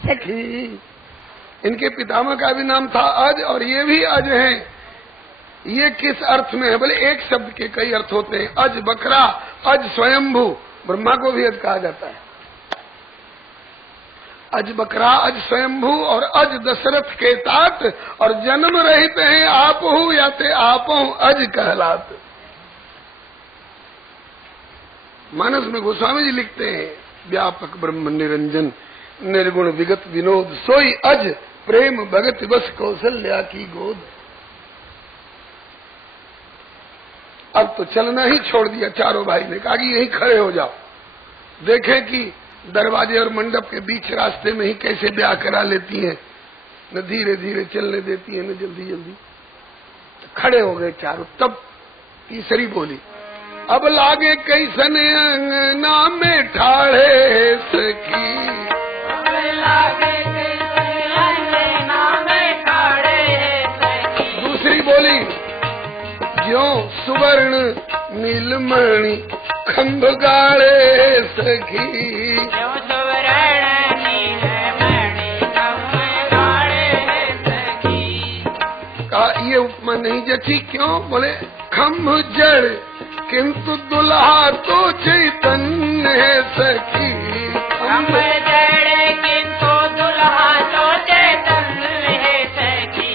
सखी। इनके पितामह का भी नाम था अज और ये भी अज है। ये किस अर्थ में है? बोले एक शब्द के कई अर्थ होते हैं। अज बकरा, अज स्वयंभू, ब्रह्मा को भी अज कहा जाता है। अज बकरा, अज स्वयंभू और अज दशरथ के तात, और जन्म रहित हैं आप हूँ या ते आप हूँ अज कहलात। मानस में गोस्वामी जी लिखते हैं, व्यापक ब्रह्म निरंजन निर्गुण विगत विनोद, सोई अज प्रेम भगत बस कौशल्या की गोद। अब तो चलना ही छोड़ दिया चारों भाई ने, कहा कि यहीं खड़े हो जाओ, देखें कि दरवाजे और मंडप के बीच रास्ते में ही कैसे ब्याह करा लेती हैं, न धीरे धीरे चलने देती है न जल्दी जल्दी। तो खड़े हो गए चारों। तब तीसरी बोली, अब लागे कैसन अंगना में ठाड़े सखी, अब लागे कैसन अंगना में ठाड़े सखी। दूसरी बोली, ज्यों सुवर्ण नीलमणि खंभ गाड़े सखी, ज्यों सुवर्ण नीलमणि खंभ गाड़े सखी। कहा ये उपमा नहीं जची, क्यों? बोले खंभ जड़ किंतु दुल्हा तो चैतन्य है सखी, खंभ जड़ किंतु दुल्हा तो चैतन्य है सखी।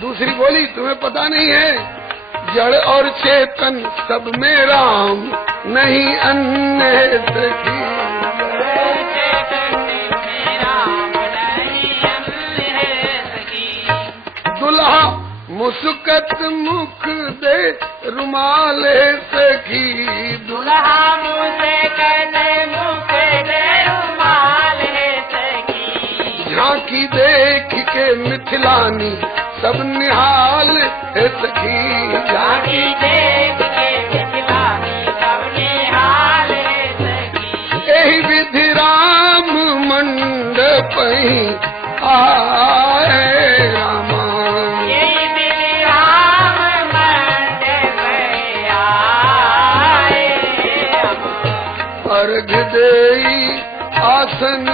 दूसरी बोली, तुम्हें पता नहीं है जड़ और चेतन सब में राम नहीं अन्य है सखी, दुल्हा मुस्कत मुख दे रुमाल है सखी, दुल्हा मुस्कत मुख दे रुमाल है सखी। झांकी देख के मिथिलानी सब निहाल है सखी, झांकी देख के मिथिलानी सब निहाल है सखी। यही विधि राम मंडप ही आए रामा, यही विधि राम मंडप आए रामा। अर्घ देई आसन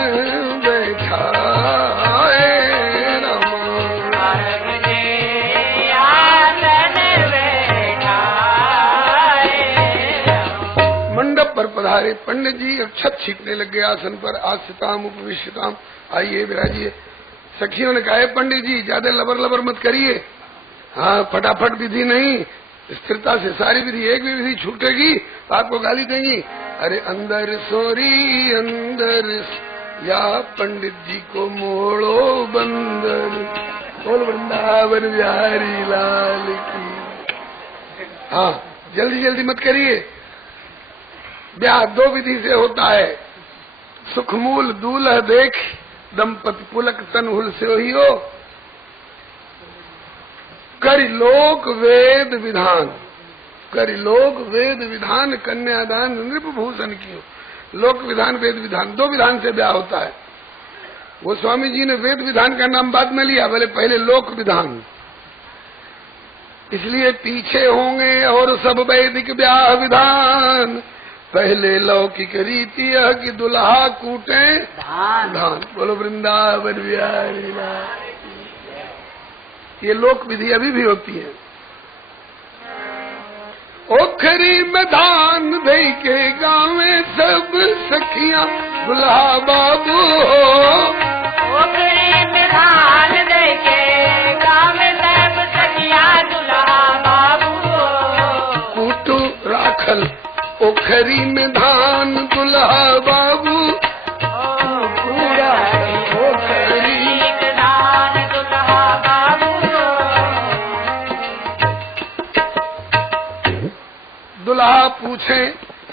बैठाए रामा, अर्घ दे आसन बैठाए रामा। मंडप पर पधारे पंडित जी अक्षत छींकने लग गए आसन पर। आस्यताम उपविश्यताम, आइए विराजिए। सखियों ने कहा, पंडित जी ज्यादा लबर लबर मत करिए, हाँ फटाफट विधि नहीं, स्थिरता से सारी विधि, एक भी विधि छूटेगी तो आपको गाली देंगी। अरे अंदर सोरी अंदर, या पंडित जी को मोड़ो बंदर, बोल वृंदावन बिहारी लाल की। हाँ जल्दी जल्दी मत करिए, ब्याह दो विधि से होता है। सुखमूल दूल्ह देख दंपति पुलक तनहुल से ही हो, करि लोक वेद विधान, करि लोक वेद विधान, कन्यादान नृपभूषण की हो। लोक विधान वेद विधान, दो विधान से ब्याह होता है। वो स्वामी जी ने वेद विधान का नाम बाद में लिया, बोले पहले लोक विधान, इसलिए पीछे होंगे और सब वैदिक ब्याह विधान। पहले लौकिक रीति है कि दुल्हा कूटे धान। धान, बोलो वृंदावन बिहारी लाल। ये लोक विधि अभी भी होती है। ओखरी में धान दे के गावे सब सखियां दुल्हा बाबू हो, ओखरी में धान दे के गावे सब सखियां दुल्हा बाबू हो। कूटू राखल ओखरी में धान दुल्हा बाबू, ओखरी में धान दुल्हा बाबू हो। दुल्हा पूछे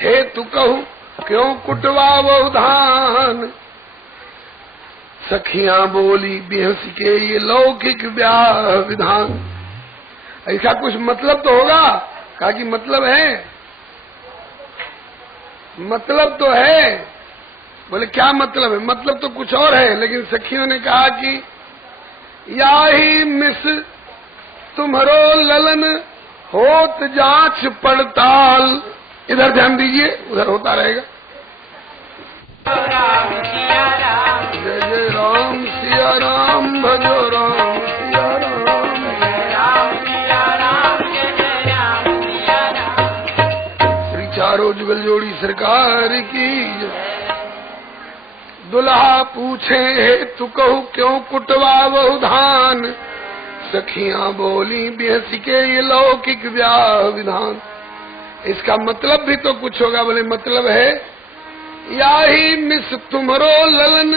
हे तू कहू क्यों कुटवावो धान, सखियां बोली बिहस के ये लौकिक ब्याह विधान। ऐसा कुछ मतलब तो होगा? कहा कि मतलब है, मतलब तो है। बोले क्या मतलब है? मतलब तो कुछ और है, लेकिन सखियों ने कहा कि या ही मिस तुम्हारो ललन होत जांच पड़ताल। इधर ध्यान दीजिए, उधर होता रहेगा। राम सिया राम, जय जय जो राम सिया राम। राम सिया राम जय जय राम सिया राम। श्री चारों जुगल जोड़ी सरकार की। दुल्हा पूछे हे तू कहू क्यों कुटवा बहु धान, सखियां बोली बेहसी के ये लौकिक ब्याह विधान। इसका मतलब भी तो कुछ होगा। बोले मतलब है या ही मिस तुमरो ललन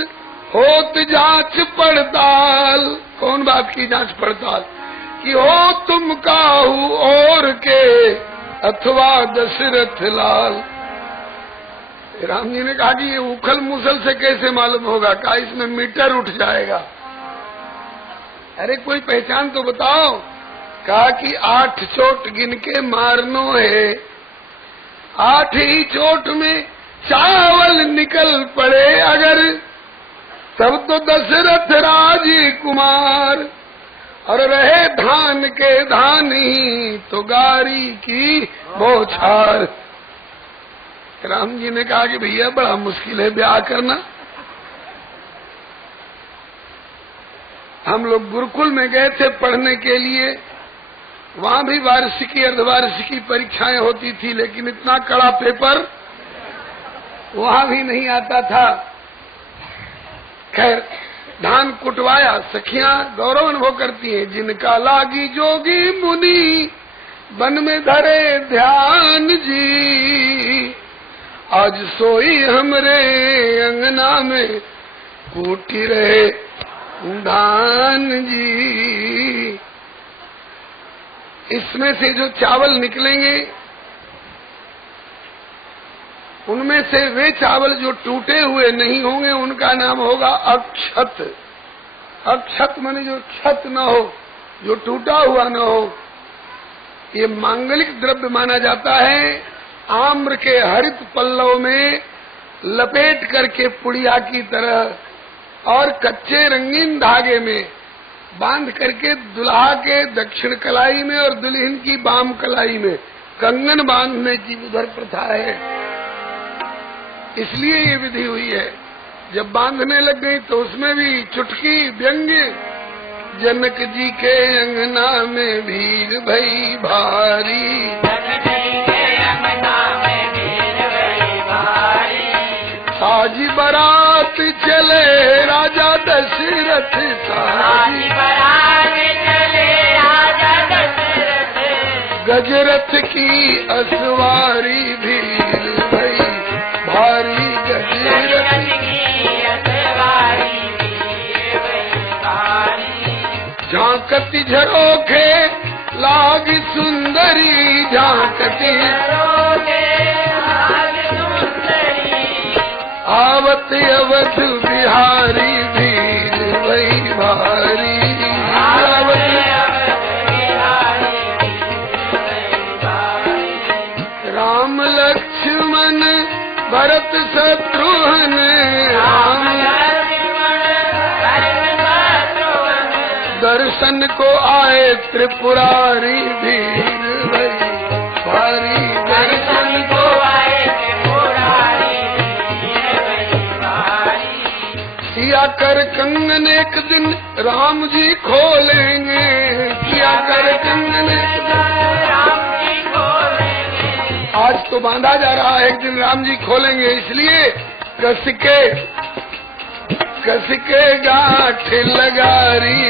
होत जांच पड़ताल। कौन बात की जांच पड़ताल? कि हो तुम काहू और के अथवा दशरथ लाल। राम जी ने कहा कि ये उखल मुसल से कैसे मालूम होगा? कहा इसमें मीटर उठ जाएगा। अरे कोई पहचान तो बताओ। कहा कि 8 चोट गिन के मारनो है, 8 ही चोट में चावल निकल पड़े अगर, तब तो दशरथ राजकुमार। और रहे धान के धानी तो गारी की बौछार। राम जी ने कहा कि भैया बड़ा मुश्किल है ब्याह करना। हम लोग गुरुकुल में गए थे पढ़ने के लिए। वहां भी वार्षिकी अर्धवार्षिकी परीक्षाएं होती थी, लेकिन इतना कड़ा पेपर वहां भी नहीं आता था। खैर धान कुटवाया। सखियां गौरव अनुभव करती हैं, जिनका लागी जोगी मुनि वन में धरे ध्यान जी। आज सोई हमरे अंगना में कूटी रहे धान जी। इसमें से जो चावल निकलेंगे उनमें से वे चावल जो टूटे हुए नहीं होंगे उनका नाम होगा अक्षत। अक्षत माने जो क्षत न हो, जो टूटा हुआ न हो। ये मांगलिक द्रव्य माना जाता है। आम्र के हरित पल्लव में लपेट करके पुड़िया की तरह और कच्चे रंगीन धागे में बांध करके दुल्हा के दक्षिण कलाई में और दुल्हन की बाम कलाई में कंगन बांधने की उधर प्रथा है। इसलिए ये विधि हुई है। जब बांधने लग गई तो उसमें भी चुटकी व्यंग्य। जनक जी के अंगना में भीड़ भई भारी, साजी बारात चले राजा दशरथ, साजी बारात चले राजा दशरथ। गजरथ की असवारी भीड़ भई भारी, गजरथ की असवारी भीड़ भई भारी। झांकती झरोखे लागी सुंदरी, झांकती आवत अवध बिहारी भीड़ भई भारी, आवत राम लक्ष्मण भरत शत्रुघ्न, राम दर्शन को आए त्रिपुरारी भीड़ भई भारी, दर्शन को आए किया कर कंगन एक दिन राम जी खोलेंगे, किया कर कंगन एक दिन राम जी खोलेंगे। आज तो बांधा जा रहा है, एक दिन राम जी खोलेंगे। इसलिए कस के गांठ लगारी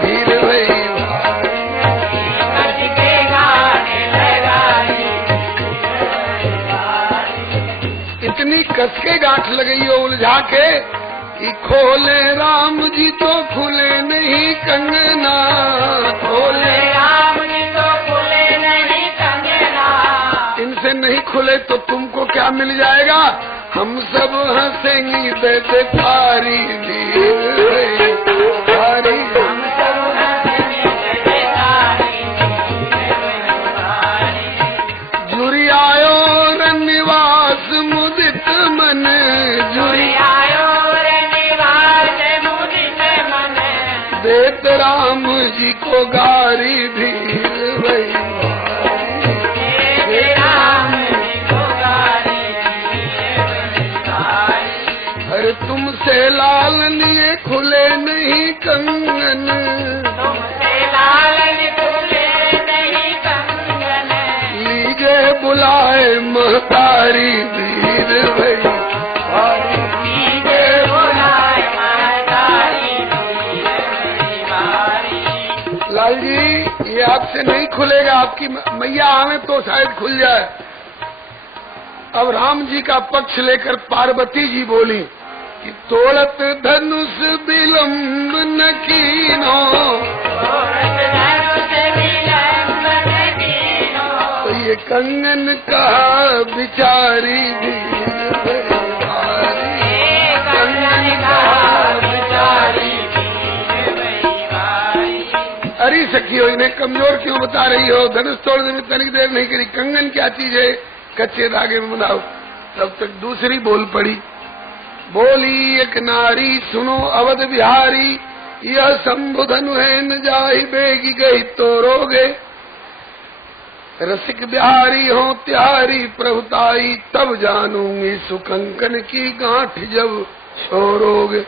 भीड़ भई भारी, कस के गांठ लगारी। इतनी कस के गांठ लगाई हो उलझा के कि खोले राम जी तो खुले नहीं कंगना, खोले राम जी तो खुले नहीं कंगना। इनसे नहीं खुले तो तुमको क्या मिल जाएगा? हम सब हंसेंगी दे थारी थारी, हम सब हंसेंगे तारी जुरी आयो रनिवास मुदित मन, जुरी आयो रे निवास मुदित मन। देत राम जी को गारी भीड़ भई राम जी को गारी भीड़ भई भारी। और तुमसे लालन ये खुले नहीं कंगन, तुमसे लालन खुले नहीं कंगन, लीजे बुलाए महतारी वीर भई भारी, लीजे बुलाए महतारी वीर भारी। लाल जी ये आपसे नहीं खुलेगा, आपकी मैया आवे तो शायद खुल जाए। अब राम जी का पक्ष लेकर पार्वती जी बोली कि तोड़त धनुष विलम्ब न कीनो, तो ये कंगन कहा बिचारी वीर भारी, कंगन कहा बिचारी वीर भारी। अरे सखियो इन्हें कमजोर क्यों बता रही हो, धनुष तोड़ने में तनिक देर नहीं करी, कंगन क्या चीज है, कच्चे धागे में बनाओ। तब तक दूसरी बोल पड़ी, बोली एक नारी सुनो अवध बिहारी, यह शंभुधनु है न जाहि बेगी गई तो रोगे, रसिक बिहारी हो त्यारी प्रभुताई, तब जानूंगी सुकंकन की गांठ जब छोरोगे।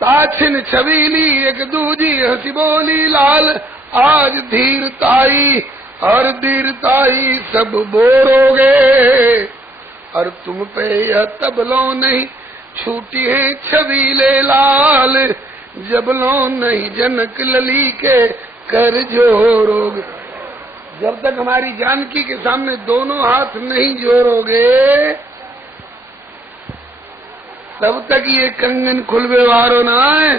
ताछिन छबीली एक दूजी हंसी बोली, लाल आज धीरताई और धीरताई सब बोरोगे, और तुम पे यह तबलो नहीं छूटी है छबीले लाल, जबलो नहीं जनक लली के कर जोरोगे। जब तक हमारी जानकी के सामने दोनों हाथ नहीं जोरोगे तब तक ये कंगन खुलवे वारो ना है।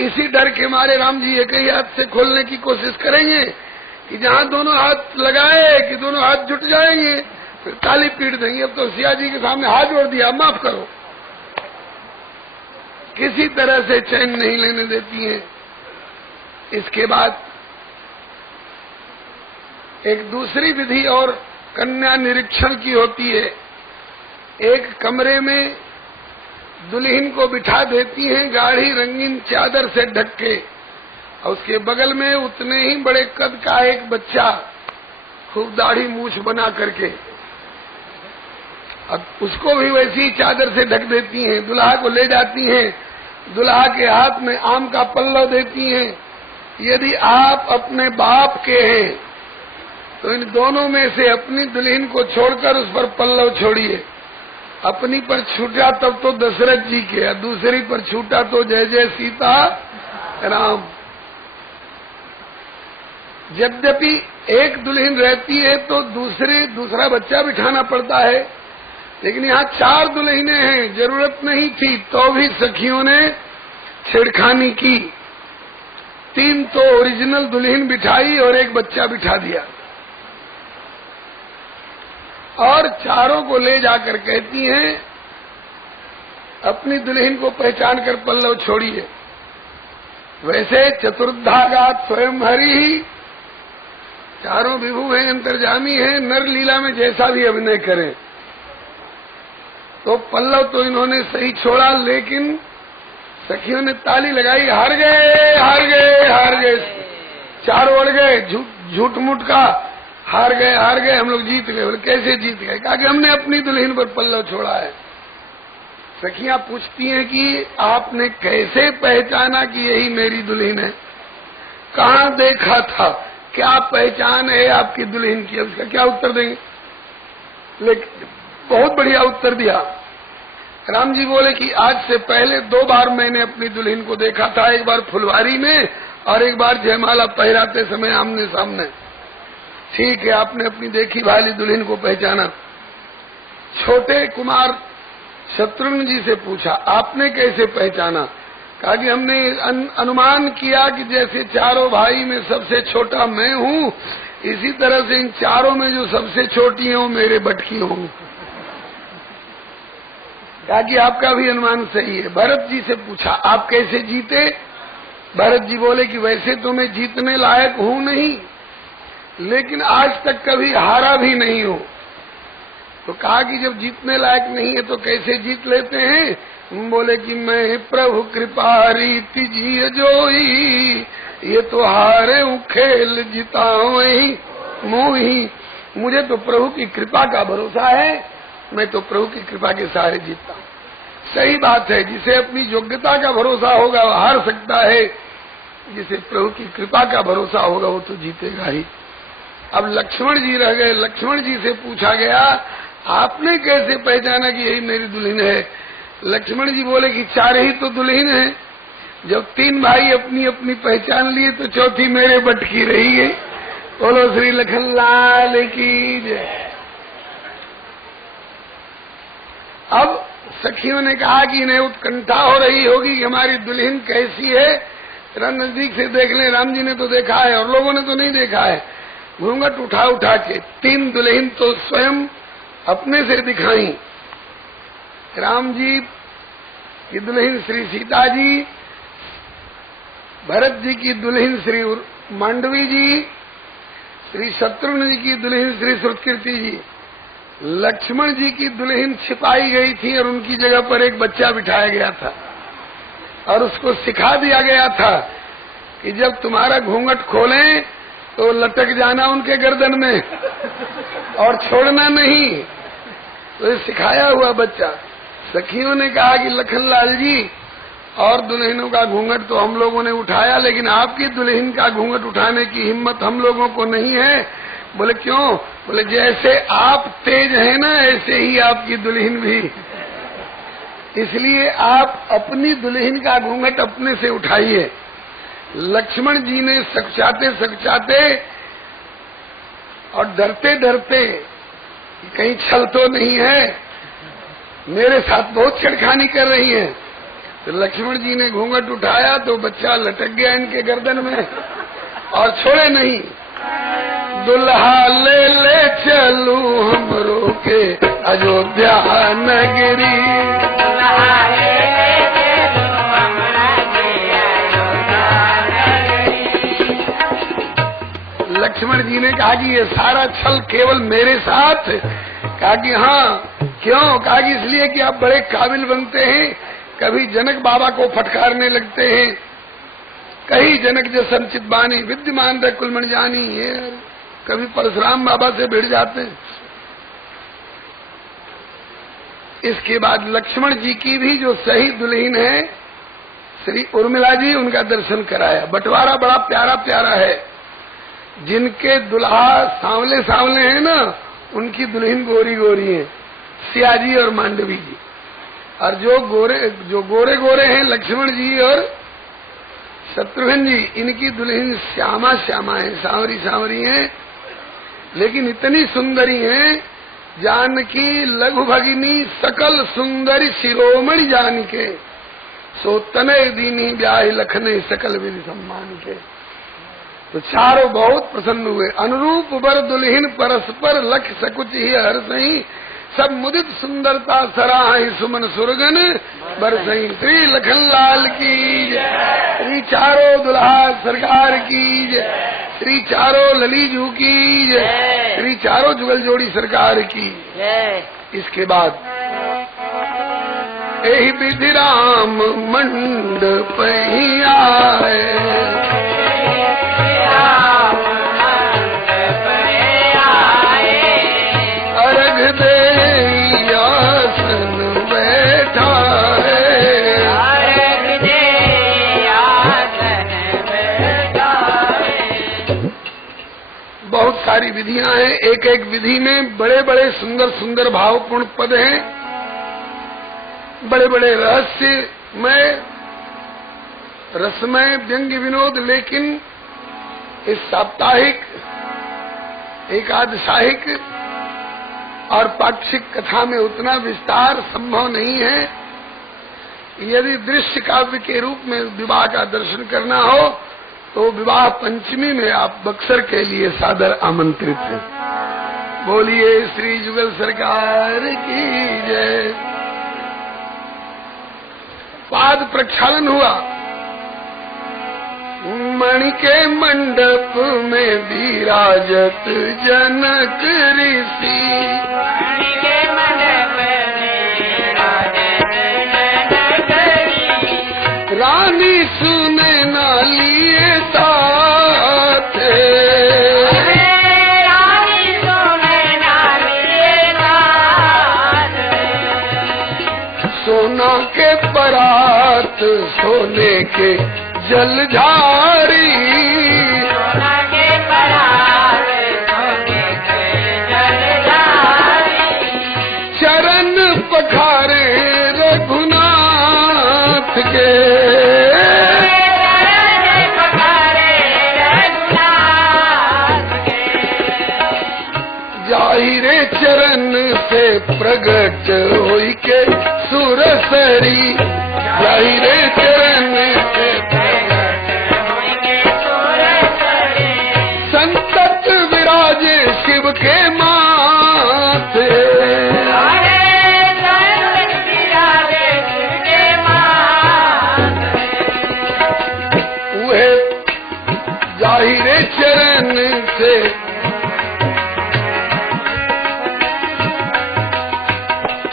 इसी डर के मारे राम जी एक ही हाथ से खोलने की कोशिश करेंगे कि जहाँ दोनों हाथ लगाए कि दोनों हाथ जुट जाएंगे, फिर ताली पीट देंगे। अब तो सिया जी के सामने हाथ जोड़ दिया, माफ करो, किसी तरह से चैन नहीं लेने देती हैं। इसके बाद एक दूसरी विधि और कन्या निरीक्षण की होती है। एक कमरे में दुल्हन को बिठा देती हैं गाढ़ी रंगीन चादर से ढक के, और उसके बगल में उतने ही बड़े कद का एक बच्चा खूब दाढ़ी मूछ बना करके, अब उसको भी वैसी चादर से ढक देती हैं। दुल्हा को ले जाती हैं, दुल्हा के हाथ में आम का पल्लव देती हैं। यदि आप अपने बाप के हैं तो इन दोनों में से अपनी दुल्हन को छोड़कर उस पर पल्लव छोड़िए। अपनी पर छूटा तब तो दशरथ जी के, दूसरी पर छूटा तो जय जय सीता राम। यद्यपि एक दुल्हन रहती है तो दूसरा बच्चा बिठाना पड़ता है, लेकिन यहाँ 4 दुल्हनें हैं, जरूरत नहीं थी तो भी सखियों ने छेड़खानी की। 3 तो ओरिजिनल दुल्हन बिठाई और एक बच्चा बिठा दिया, और चारों को ले जाकर कहती हैं अपनी दुल्हन को पहचान कर पल्लव छोड़िए। वैसे चतुर्धागात स्वयं हरि ही, चारों विभु हैं, अंतर्जामी हैं, नर लीला में जैसा भी अभिनय करें। तो पल्लव तो इन्होंने सही छोड़ा, लेकिन सखियों ने ताली लगाई, हार गए हार गए हार गए, चारों अड़ गए, झूठ मूठ का हार गए हम लोग जीत गए। बोले कैसे जीत गए? कहा कि हमने अपनी दुल्हन पर पल्लव छोड़ा है। सखियां पूछती हैं कि आपने कैसे पहचाना कि यही मेरी दुल्हन है? कहाँ देखा था? क्या पहचान है आपकी दुल्हन की? उसका क्या उत्तर देंगे? लेकिन बहुत बढ़िया उत्तर दिया। राम जी बोले कि आज से पहले 2 बार मैंने अपनी दुल्हन को देखा था, एक बार फुलवारी में और एक बार जयमाला पहराते समय आमने सामने। ठीक है, आपने अपनी देखी भाली दुल्हन को पहचाना। छोटे कुमार शत्रुघ्न जी से पूछा, आपने कैसे पहचाना? कहा कि हमने अनुमान किया कि जैसे चारों भाई में सबसे छोटा मैं हूँ, इसी तरह से इन चारों में जो सबसे छोटी है वो मेरे बटकी होंगी। कहा कि आपका भी अनुमान सही है। भरत जी से पूछा, आप कैसे जीते? भरत जी बोले कि वैसे तो मैं जीतने लायक हूँ नहीं, लेकिन आज तक कभी हारा भी नहीं हूँ। तो कहा कि जब जीतने लायक नहीं है तो कैसे जीत लेते हैं? बोले कि मैं प्रभु कृपा रीति जी जोई, ये तो हारे हूँ खेल जिताऊं मोही। मुझे तो प्रभु की कृपा का भरोसा है, मैं तो प्रभु की कृपा के सहारे जीतता हूँ। सही बात है, जिसे अपनी योग्यता का भरोसा होगा वह हार सकता है, जिसे प्रभु की कृपा का भरोसा होगा वो तो जीतेगा ही। अब लक्ष्मण जी रह गए। लक्ष्मण जी से पूछा गया, आपने कैसे पहचाना कि यही मेरी दुल्हन है? लक्ष्मण जी बोले कि 4 ही तो दुल्हन है। जब 3 भाई अपनी अपनी पहचान लिए तो चौथी मेरे बटकी रही गई। बोलो श्री लखन लाल की जय। अब सखियों ने कहा कि इन्हें उत्कंठा हो रही होगी कि हमारी दुल्हन कैसी है, जरा नजदीक से देख लें। राम जी ने तो देखा है और लोगों ने तो नहीं देखा है। घूंघट उठा उठा के 3 दुल्हन तो स्वयं अपने से दिखाई। राम जी की दुल्हन श्री सीता जी, भरत जी की दुल्हन श्री मांडवी जी, श्री शत्रुघ्न जी की दुल्हन श्री श्रुतकीर्ति जी। लक्ष्मण जी की दुल्हन छिपाई गई थी और उनकी जगह पर एक बच्चा बिठाया गया था और उसको सिखा दिया गया था कि जब तुम्हारा घूंघट खोलें तो लटक जाना उनके गर्दन में और छोड़ना नहीं। तो ये सिखाया हुआ बच्चा। सखियों ने कहा कि लखनलाल जी, और दुल्हनों का घूंघट तो हम लोगों ने उठाया, लेकिन आपकी दुल्हन का घूंघट उठाने की हिम्मत हम लोगों को नहीं है। बोले क्यों? बोले जैसे आप तेज हैं ना, ऐसे ही आपकी दुल्हन भी, इसलिए आप अपनी दुल्हन का घूंघट अपने से उठाइए। लक्ष्मण जी ने सकचाते सकचाते और डरते डरते, कहीं छल तो नहीं है, मेरे साथ बहुत छेड़खानी कर रही है। तो लक्ष्मण जी ने घूंघट उठाया तो बच्चा लटक गया इनके गर्दन में और छोड़े नहीं। दुल्हा ले ले चलू हमरो के अयोध्या नगरी, लक्ष्मण जी ने कहा कि ये सारा छल केवल मेरे साथ? कहा कि हाँ। क्यों? कहा कि इसलिए कि आप बड़े काबिल बनते हैं, कभी जनक बाबा को फटकारने लगते हैं, कहीं जनक जो संचित बानी विद्यमान रह कुलमण जानी, ये कभी परशुराम बाबा से भिड़ जाते हैं। इसके बाद लक्ष्मण जी की भी जो सही दुल्हन है श्री उर्मिला जी, उनका दर्शन कराया। बंटवारा बड़ा प्यारा प्यारा है। जिनके दुल्हा सांवले सांवले हैं ना, उनकी दुल्हन गोरी गोरी है, सियाजी और मांडवी जी। और जो गोरे गोरे हैं लक्ष्मण जी और शत्रुघ्न जी, इनकी दुल्हन श्यामा श्यामा है, सांवरी सांवरी है, लेकिन इतनी सुंदरी है। जानकी लघु भगिनी सकल सुंदरी शिरोमणि जानके, सो तनय दीनी ब्याह लखने सकल विधि सम्मान के। तो चारों बहुत प्रसन्न हुए। अनुरूप बर दुल्हन परस्पर लख सकुच ही हर्षही, सब मुदित सुंदरता सराही सुमन सुरगन बरसई। श्री लखनलाल की जय, श्री चारों दुल्हा सरकार की जय, श्री चारों ललीजू की जय, श्री चारों जुगल जोड़ी सरकार की जय। इसके बाद यही विधि राम मंडप ही आए, अर्घ दे आसन बैठा है, अर्घ दे आसन बैठा है। बहुत सारी विधियां हैं, एक एक विधि में बड़े बड़े सुंदर सुंदर भावपूर्ण पद हैं, बड़े बड़े रहस्यमय रसमय व्यंग्य विनोद। लेकिन इस साप्ताहिक एकादशाहिक और पाक्षिक कथा में उतना विस्तार संभव नहीं है। यदि दृश्य काव्य के रूप में विवाह का दर्शन करना हो तो विवाह पंचमी में आप बक्सर के लिए सादर आमंत्रित हैं। बोलिए श्री जुगल सरकार की जय। पाद प्रक्षालन हुआ। मणि के मंडप में विराजत जनक ऋषि, मणि के मंडप में विराजत जनक ऋषि, रानी सुने ना लिए साथ, रानी सुने ना लिए साथ, सोना के परात सोने के जलझारी सोना के परात सोने के जलधारी चरण पखारे रघुनाथ के चरण पखारे रघुनाथ के जाहिरे चरण से प्रगट होई के सुरसरी जाहिरे चरण से संतत विराजे शिव के माथे वे जाहिरे चरण से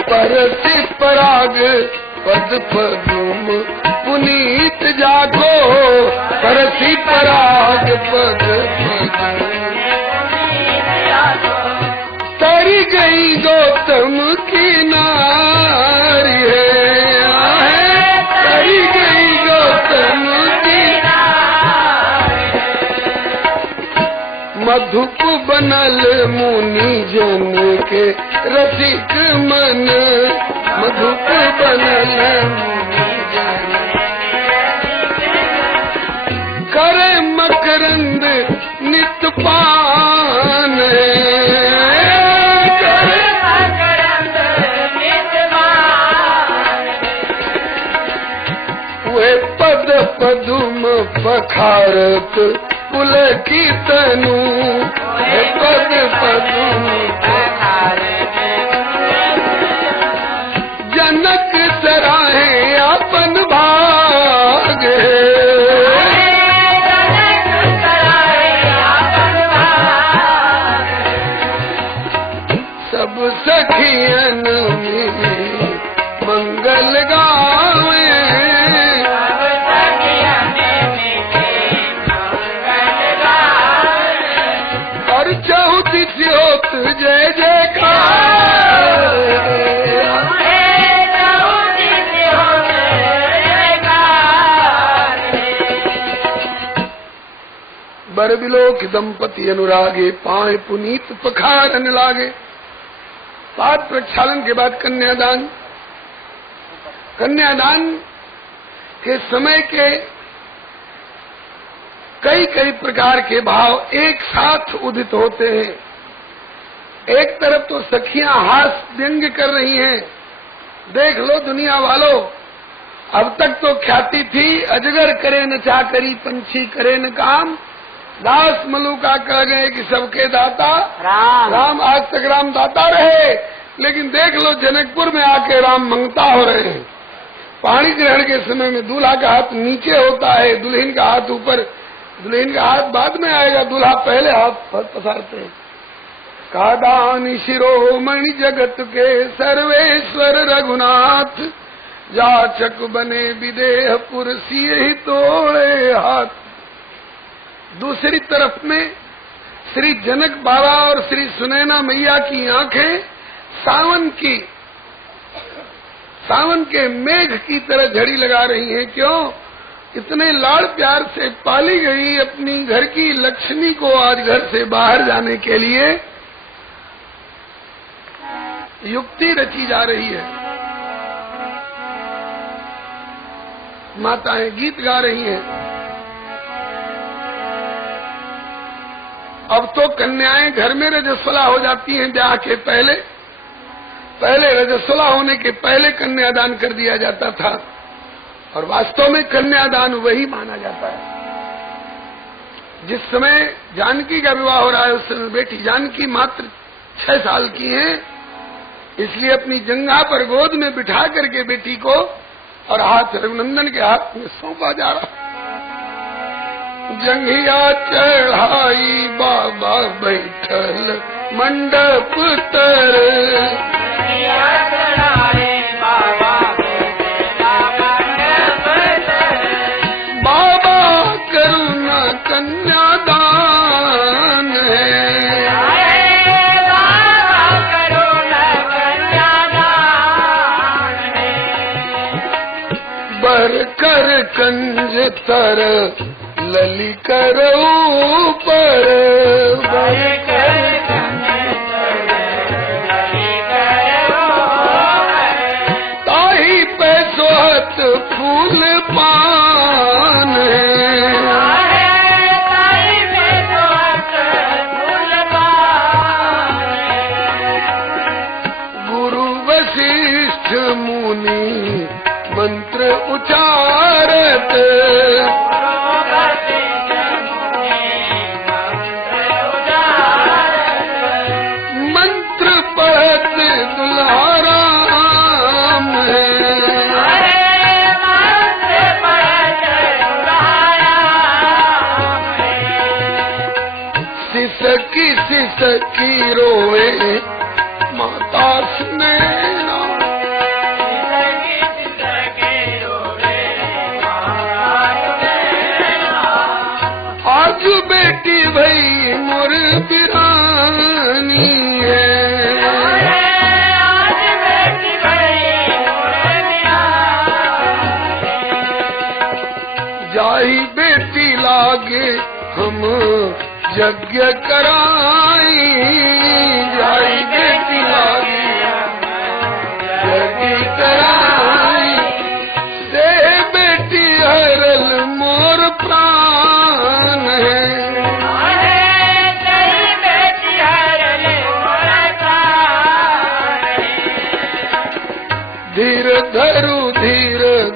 परसि पराग पद पदुम पुनीत जागो परसि पराग पद पदुम तरी गई गौतम की नारी है तरी गई गौतम की मधुप बनल मुनि जन के रसिक मन मधुप बनल मुनि जन करे मकरंद नित पान करे मकरंद नित पान वे पद पदुम पखारत कुल की तनु वे पद पदुम जनक सराहे अपन भाग सब सखियन में मंगल गावे और चौदिस होत जय जयकार बर बिलोक दंपति अनुरागे पाए पुनीत पखारन लागे। पाद प्रक्षालन के बाद कन्यादान। कन्यादान के समय के कई कई प्रकार के भाव एक साथ उदित होते हैं। एक तरफ तो सखियां हास व्यंग कर रही हैं, देख लो दुनिया वालों, अब तक तो ख्याति थी अजगर करे न चाकरी पंछी करे न काम, दास मलुका कह गए कि सबके दाता राम। राम आज तक राम दाता रहे, लेकिन देख लो जनकपुर में आके राम मंगता हो रहे हैं। पानी ग्रहण के समय में दूल्हा का हाथ नीचे होता है, दुल्हन का हाथ ऊपर, दुल्हन का हाथ बाद में आएगा, दूल्हा पहले हाथ पसारते हैं। कादानी शिरोमणि जगत के सर्वेश्वर रघुनाथ, जाचक बने विदेह पुरसी ही तोड़े हाथ। दूसरी तरफ में श्री जनक बाबा और श्री सुनैना मैया की आंखें सावन के मेघ की तरह झड़ी लगा रही हैं। क्यों? इतने लाड़ प्यार से पाली गई अपनी घर की लक्ष्मी को आज घर से बाहर जाने के लिए युक्ति रची जा रही है। माताएं गीत गा रही हैं। अब तो कन्याएं घर में रजस्वला हो जाती हैं। ब्याह के पहले रजस्वला होने के पहले कन्यादान कर दिया जाता था, और वास्तव में कन्यादान वही माना जाता है। जिस समय जानकी का विवाह हो रहा है उस समय बेटी जानकी मात्र 6 साल की हैं, इसलिए अपनी जंघा पर गोद में बिठा करके बेटी को और हाथ रघुनंदन के हाथ में सौंपा जा रहा। जंघिया चढ़ाई बाबा बैठल मंडप तर, बाबा करुणा कन्यादान है। कर कर कंज तर लली करो पर ताही पे सोहत फूल पान गुरु वशिष्ठ मुनि मंत्र उचारत मंत्र पढ़त दुल्हाराम सिसकी रोए माता स्नेहा आज बेटी भई मोर बिरानी जाही बेटी लागे हम यज्ञ कराई जाई बेटी लागे यज्ञ कराई से बेटी हरल मोर प्राण धीर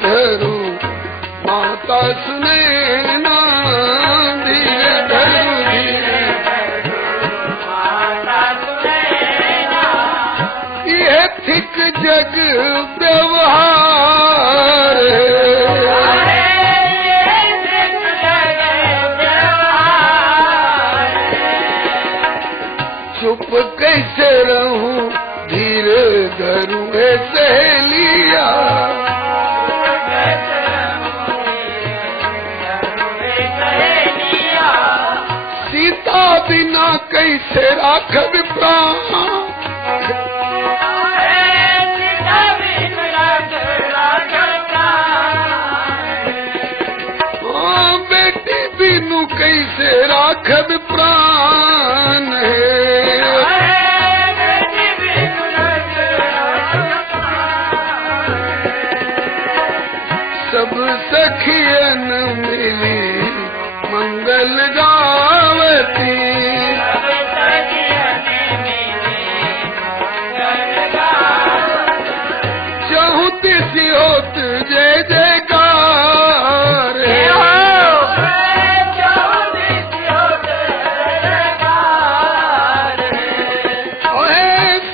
धरू माता सुने ना धीर धरू ये थिक जग व्यवहार चुप कैसे रहूं धीर धरू सहेलिया सीता बिना कैसे राखब प्राण बेटी बिनु कैसे राखब प्राण सब सखियन मिली मंगल गावती चहुत सी होत जय जयकार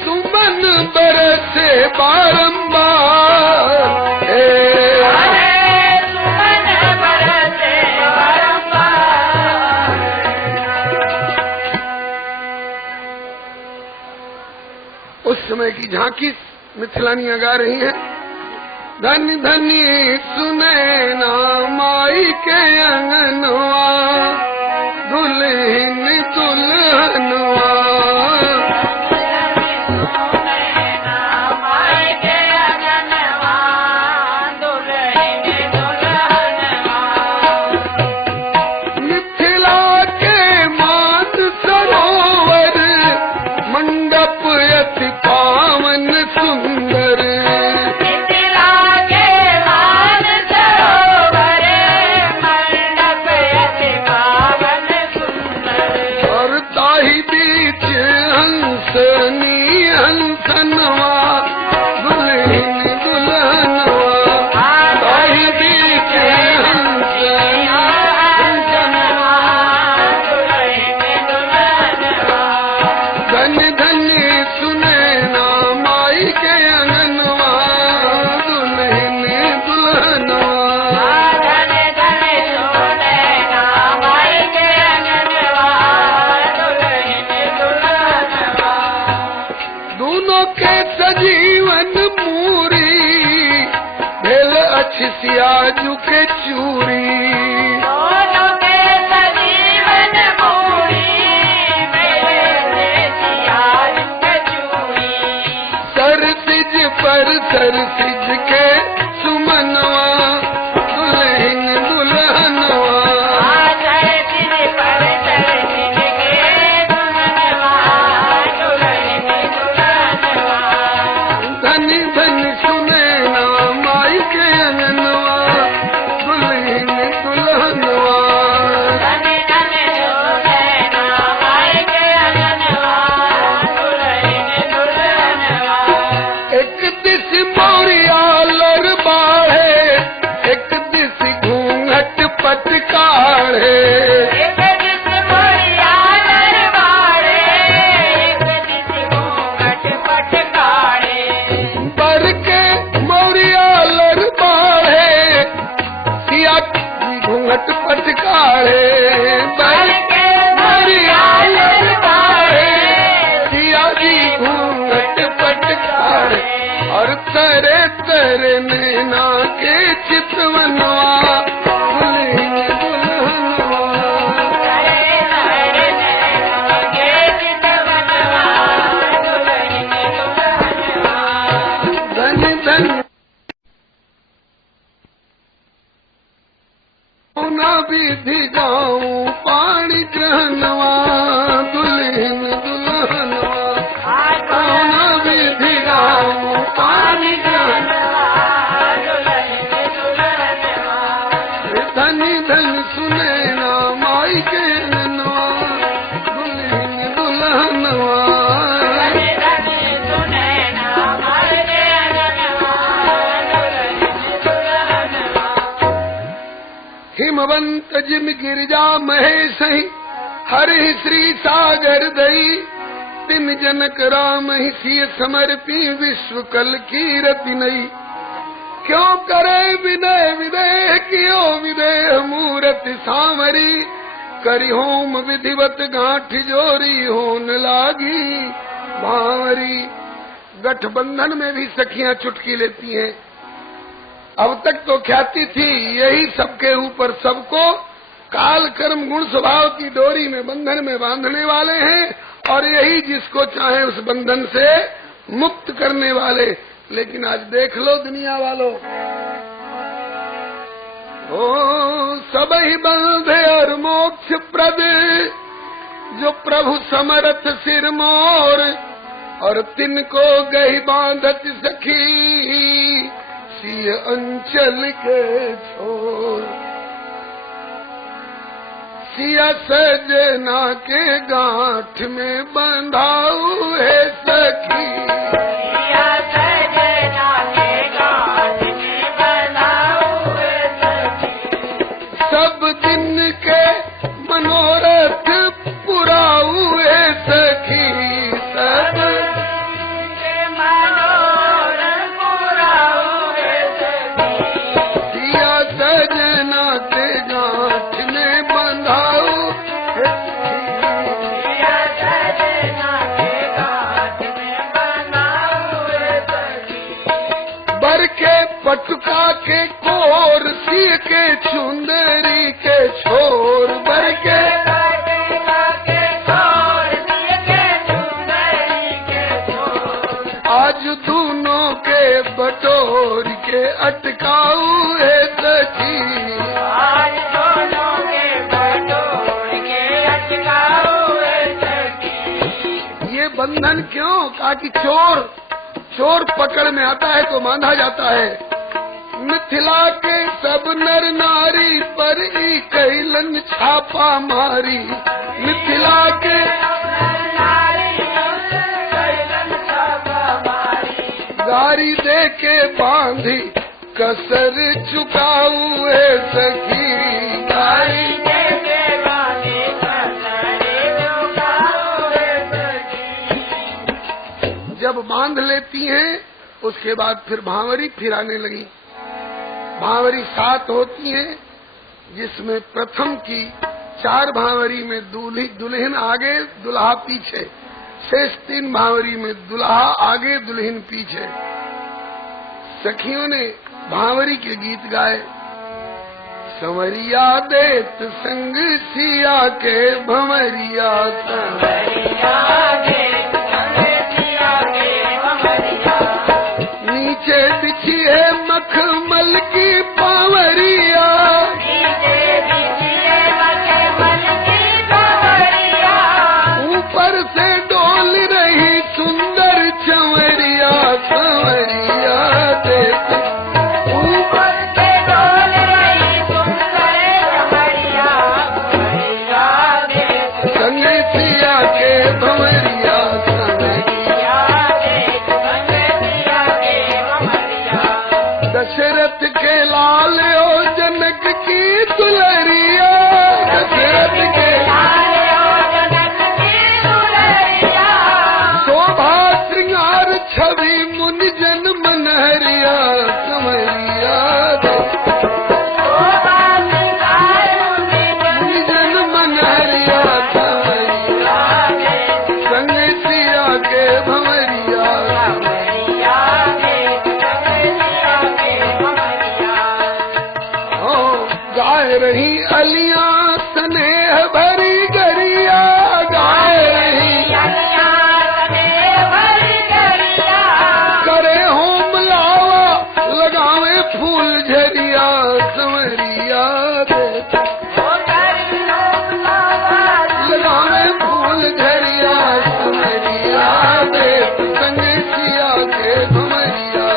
सुमन बरसे बारंबार उस समय की झांकी मिथिलानियां गा रही हैं। धन्य धन्य सुने ना माई के अंगनवा दुल्हन दुल्हनवा मिथिला के मात सरोवर मंडप अति पावन सुंदर और ताही बीच हंसनी हंसनवा दुल्हन दुल्हनवा ताही बीच हंसनी हंसनवा धन्य धन्य सुने ना माई के अंगनवा दुल्हन दुल्हनवा दोनों के सजीवन मूरी भेल अच्छी सियाजू के चूरी सर सिज पर सर सिज के सुमनवा सुने ना माई के अंगनवा दुल्हन दुल्हनवा धनी धनी झूले ना माई के अंगनवा दुल्हन दुल्हनवा एक दिस मोरिया लर बाढ़े एक दिस घूंघट पटकाढ़े एक दिस मोरिया दरबारे एक दिस घूंघट पटकारे बर के मोरिया लर बाढ़े सिया घूंघट पटकाढ़े बर के मोरिया लर बाढ़े सिया जी घूंघट पटकाढ़े और तरे तरे नैना के चितवनवा दुल्हन दुल्हनवा हरे हरे नैना के चितवनवा दुल्हन दुल्हनवा धन धन ना विधि जाऊं पानी ग्रहणवा दुल्हन दुल्हनवा ना विधि जाऊं पानी ग्रहणवा धनी धन सुने ना माई के ननवा दुल्हन दुल्हनवा हिमवंत जिम गिरिजा महेश हरि श्री सागर दई तिन जनक राम ही सिय समर्पी विश्व कल की रति नई क्यों करे विनय विदेह कियो विदेह मूरत सामरी करी होम विधिवत गांठ जोरी होन लागी भावरी। गठबंधन में भी सखियां चुटकी लेती हैं। अब तक तो ख्याति थी यही सबके ऊपर सबको काल कर्म गुण स्वभाव की डोरी में बंधन में बांधने वाले हैं और यही जिसको चाहे उस बंधन से मुक्त करने वाले। लेकिन आज देख लो दुनिया वालों, ओ सब ही बंधे और मोक्ष प्रद जो प्रभु समरथ सिर मोर और तिनको गही बांधत सखी सिय अंचल के छोर। सिया सजना के गांठ में बंधाऊ है सखी सिया सजना के गांठ में बंधाऊ है सखी सब दिन के मनोरथ पुराऊ है सखी सब के मनोरथ पुराऊ है सखी सिया सजना के गांठ में बंधाऊ है सखी। सिया सजना के गांठ में बंधाऊ है सखी बर के पटुका के कोर सिय के चुंदरी के छोर बर के आज दोनों के बटोर के अटकाऊ है सखी आज दोनों के बटोर के अटकाऊ है सखी ये बंधन क्यों? कहा कि चोर चोर पकड़ में आता है तो बांधा जाता है। मिथिला के सब नर नारी पर ही कैलन छापा मारी मिथिला के गारी दे के बांधी कसर चुकाऊ है सखी गारी जब बांध लेती हैं उसके बाद फिर भांवरी फिराने लगी। भांवरी 7 होती हैं जिसमें प्रथम की 4 भांवरी में दुल्हन आगे दुल्हा पीछे, शेष 3 भांवरी में दुल्हा आगे दुल्हन पीछे। सखियों ने भांवरी के गीत गाए। संवरिया देत संग सिया के भंवरिया नीचे बिछी है मखमल की पावरिया ऊपर से डोल रही सुंदर चंवरिया संवरिया दशरथ के लाल ओ जनक की दुलरिया, दशरथ के लाल ओ जनक की दुलरिया, शोभा श्रृंगार छवि मुनि जन मनहरिया, समरिया शोभा श्रृंगार मुनि जन मनहरिया, समरिया संग सिया के भंवरिया, गाय रही अलियां स्नेह भरी गरिया, गाय रही करे होम लावा लगावे फूल झरिया, समरिया लगावे फूल झरिया, समरिया दे संग सिया के भंवरिया,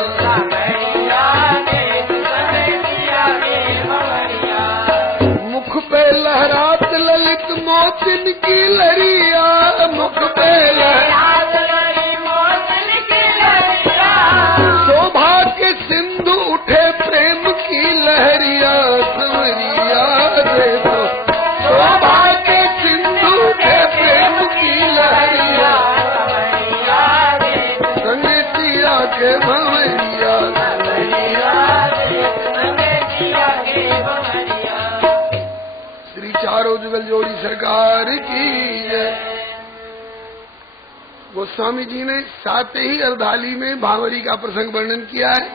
मुख पे लहरात ललित मोतिन की लरिया, मुख पे लहरात शोभा के सिंधु उठे प्रेम की लहरिया, समरिया दे तो शोभा के सिंधु उठे प्रेम की लहरिया, संग सिया के भंवरिया, श्री चारों जुगल जोड़ी सरकार की जय। गोस्वामी जी ने 7 ही अर्धाली में भांवरी का प्रसंग वर्णन किया है।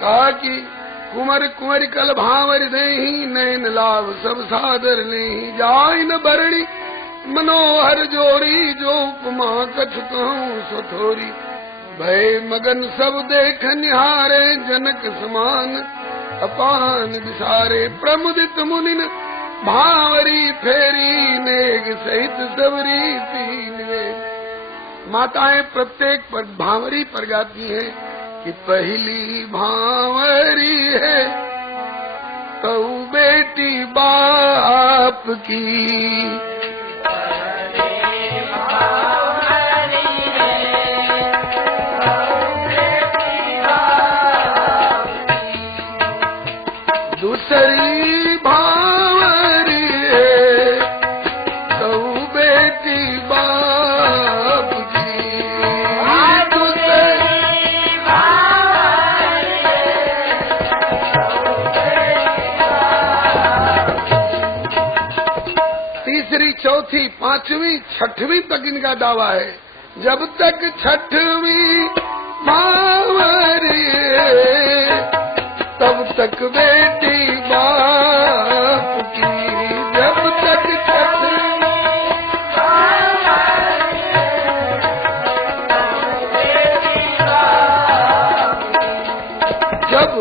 कहा कि कुंवर कुंवर कल भांवर देहि, नैन लाभ सब सादर नहीं, जाय न बरणी मनोहर जोरी, जो उपमा कछ कहूँ सो थोरी, भय मगन सब देख निहारे, जनक समान अपान विसारे, प्रमुदित मुनिन भांवरी फेरी, नेग सहित सबरी तीन वे। माताएं प्रत्येक पर भांवरी पर गाती हैं कि पहली भांवरी है तऊ बेटी बाप की, दूसरी भांवरी है तऊ बेटी बाप की, तीसरी चौथी पांचवी छठवीं तक इनका दावा है। जब तक छठवीं भांवरी है तब तक बेटी बाप की, जब तक जब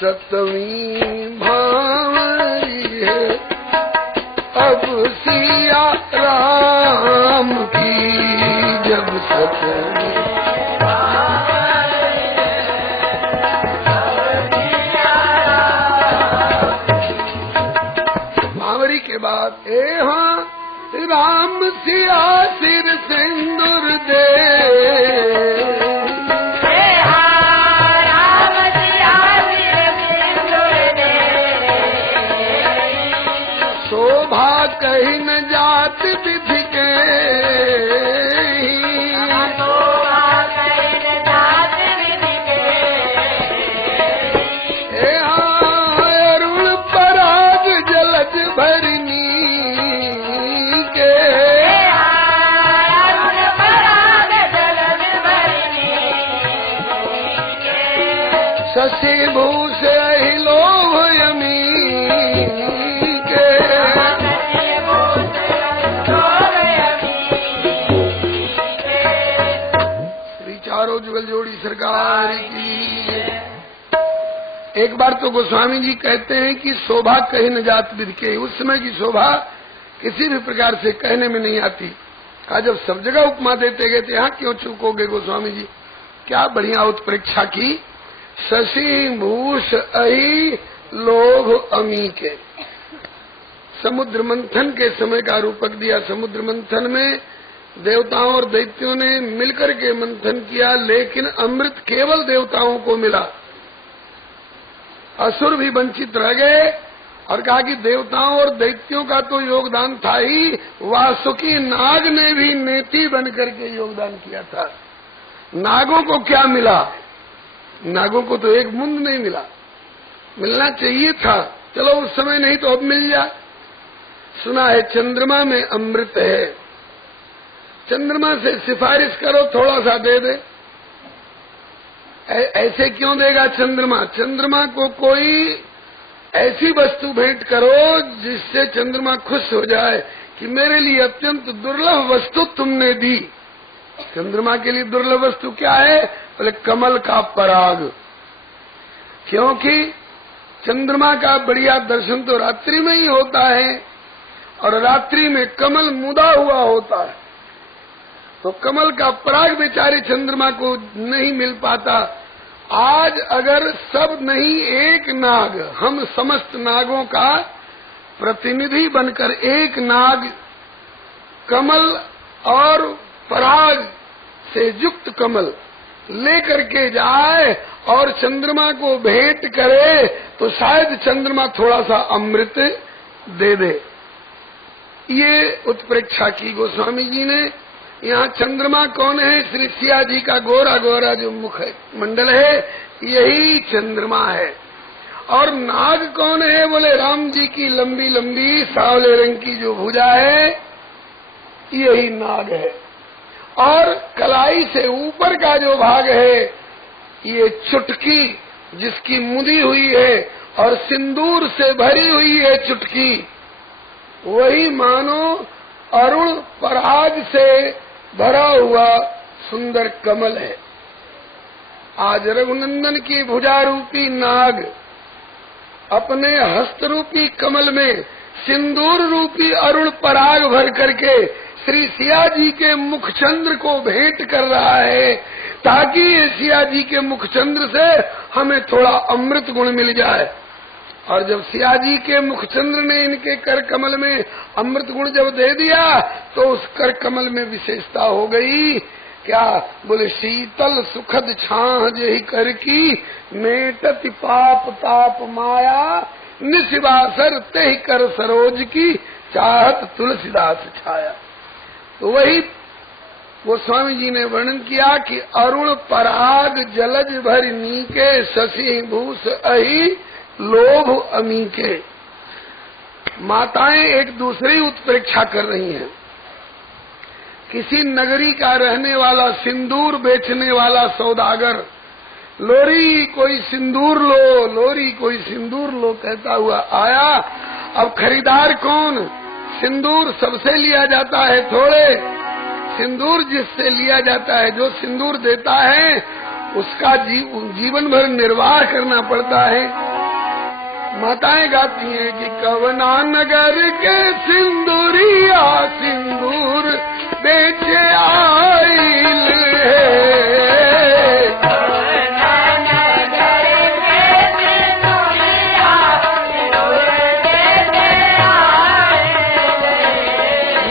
7वीं भांवरी है अब सिया राम की, जब 7वीं के बाद हाँ राम सिया सिर सिंदूर दे, राम सिया सिर सिंदूर दे, शोभा कहीं न जात विधि के, शोभा कहीं न जात विधि के, अरुण पराग जलज भरनी के, अरुण पराग जलज भरनी के, शशि भूष लोभ यमी के, श्री चारों जुगल जोड़ी सरकार की। एक बार तो गोस्वामी जी कहते हैं कि शोभा कहीं न जात विधि के, उस समय की शोभा किसी भी प्रकार से कहने में नहीं आती। कहा जब सब जगह उपमा देते गए थे यहाँ क्यों चूकोगे गोस्वामी जी, क्या बढ़िया उत्प्रेक्षा की। शशि भूष अहि लोभ अमी के, समुद्र मंथन के समय का रूपक दिया। समुद्र मंथन में देवताओं और दैत्यों ने मिलकर के मंथन किया, लेकिन अमृत केवल देवताओं को मिला। असुर भी वंचित रह गए और कहा कि देवताओं और दैत्यों का तो योगदान था ही, वासुकी नाग ने भी नेति बन करके योगदान किया था। नागों को क्या मिला? नागों को तो एक बूंद नहीं मिला। मिलना चाहिए था, चलो उस समय नहीं तो अब मिल जाए। सुना है चंद्रमा में अमृत है, चंद्रमा से सिफारिश करो थोड़ा सा दे दे। ऐसे क्यों देगा चंद्रमा? चंद्रमा को कोई ऐसी वस्तु भेंट करो जिससे चंद्रमा खुश हो जाए कि मेरे लिए अत्यंत दुर्लभ वस्तु तुमने दी। चंद्रमा के लिए दुर्लभ वस्तु क्या है? बोले कमल का पराग। क्योंकि चंद्रमा का बढ़िया दर्शन तो रात्रि में ही होता है और रात्रि में कमल मुदा हुआ होता है, तो कमल का पराग बेचारे चंद्रमा को नहीं मिल पाता। आज अगर सब नहीं एक नाग, हम समस्त नागों का प्रतिनिधि बनकर एक नाग कमल और पराग से युक्त कमल लेकर के जाए और चंद्रमा को भेंट करे तो शायद चंद्रमा थोड़ा सा अमृत दे दे। ये उत्प्रेक्षा की गोस्वामी जी ने। यहाँ चंद्रमा कौन है? श्री सिया जी का गोरा गोरा जो मुख है, मंडल है, यही चंद्रमा है। और नाग कौन है? बोले राम जी की लंबी लंबी सांवले रंग की जो भुजा है, यही नाग है। और कलाई से ऊपर का जो भाग है, ये चुटकी जिसकी मुदी हुई है और सिंदूर से भरी हुई है चुटकी, वही मानो अरुण पराग से भरा हुआ सुंदर कमल है। आज रघुनंदन की भुजा रूपी नाग अपने हस्त रूपी कमल में सिंदूर रूपी अरुण पराग भर करके श्री सिया जी के मुखचंद्र को भेंट कर रहा है, ताकि सिया जी के मुखचंद्र से हमें थोड़ा अमृत गुण मिल जाए। और जब सिया जी के मुखचंद्र ने इनके कर कमल में अमृत गुण जब दे दिया, तो उस कर कमल में विशेषता हो गई। क्या? बोले शीतल सुखद छाह जेहि कर की, मेटति पाप ताप माया, निशिवासर तेहि कर सरोज की, चाहत तुलसीदास छाया। तो वही गोस्वामी जी ने वर्णन किया कि अरुण पराग जलज भर नीके, शशि भूष अहि लोभ अमीके। माताएं एक दूसरी उत्प्रेक्षा कर रही हैं। किसी नगरी का रहने वाला सिंदूर बेचने वाला सौदागर, लोरी कोई सिंदूर लो, लोरी कोई सिंदूर लो कहता हुआ आया। अब खरीदार कौन? सिंदूर सबसे लिया जाता है थोड़े, सिंदूर जिससे लिया जाता है, जो सिंदूर देता है उसका जीवन भर निर्वाह करना पड़ता है। माताएं गाती हैं कि कवना नगर के सिंदूरिया सिंदूर बेचे आइल है।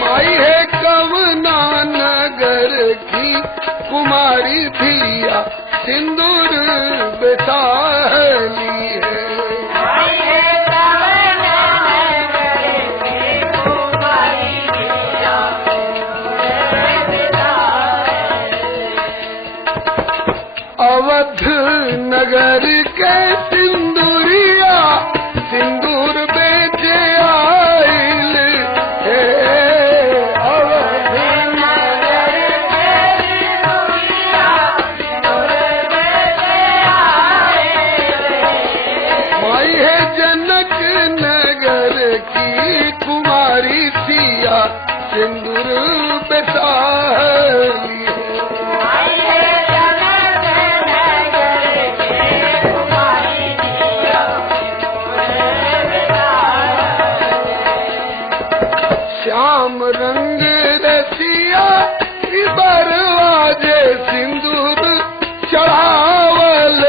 माई है कवना नगर की कुमारी धिया सिंदूर बेचाली है। अवध नगर के सिंदूरिया सिंदूर बेचे आइल है। अवध नगर के सिंदूरिया सिंदूर बेचे आइल है। माई है जनक नगर की कुमारी सिया सिंदूर बेचाली है। श्याम रंग रसिया बरवाजे सिंदूर चढ़ावल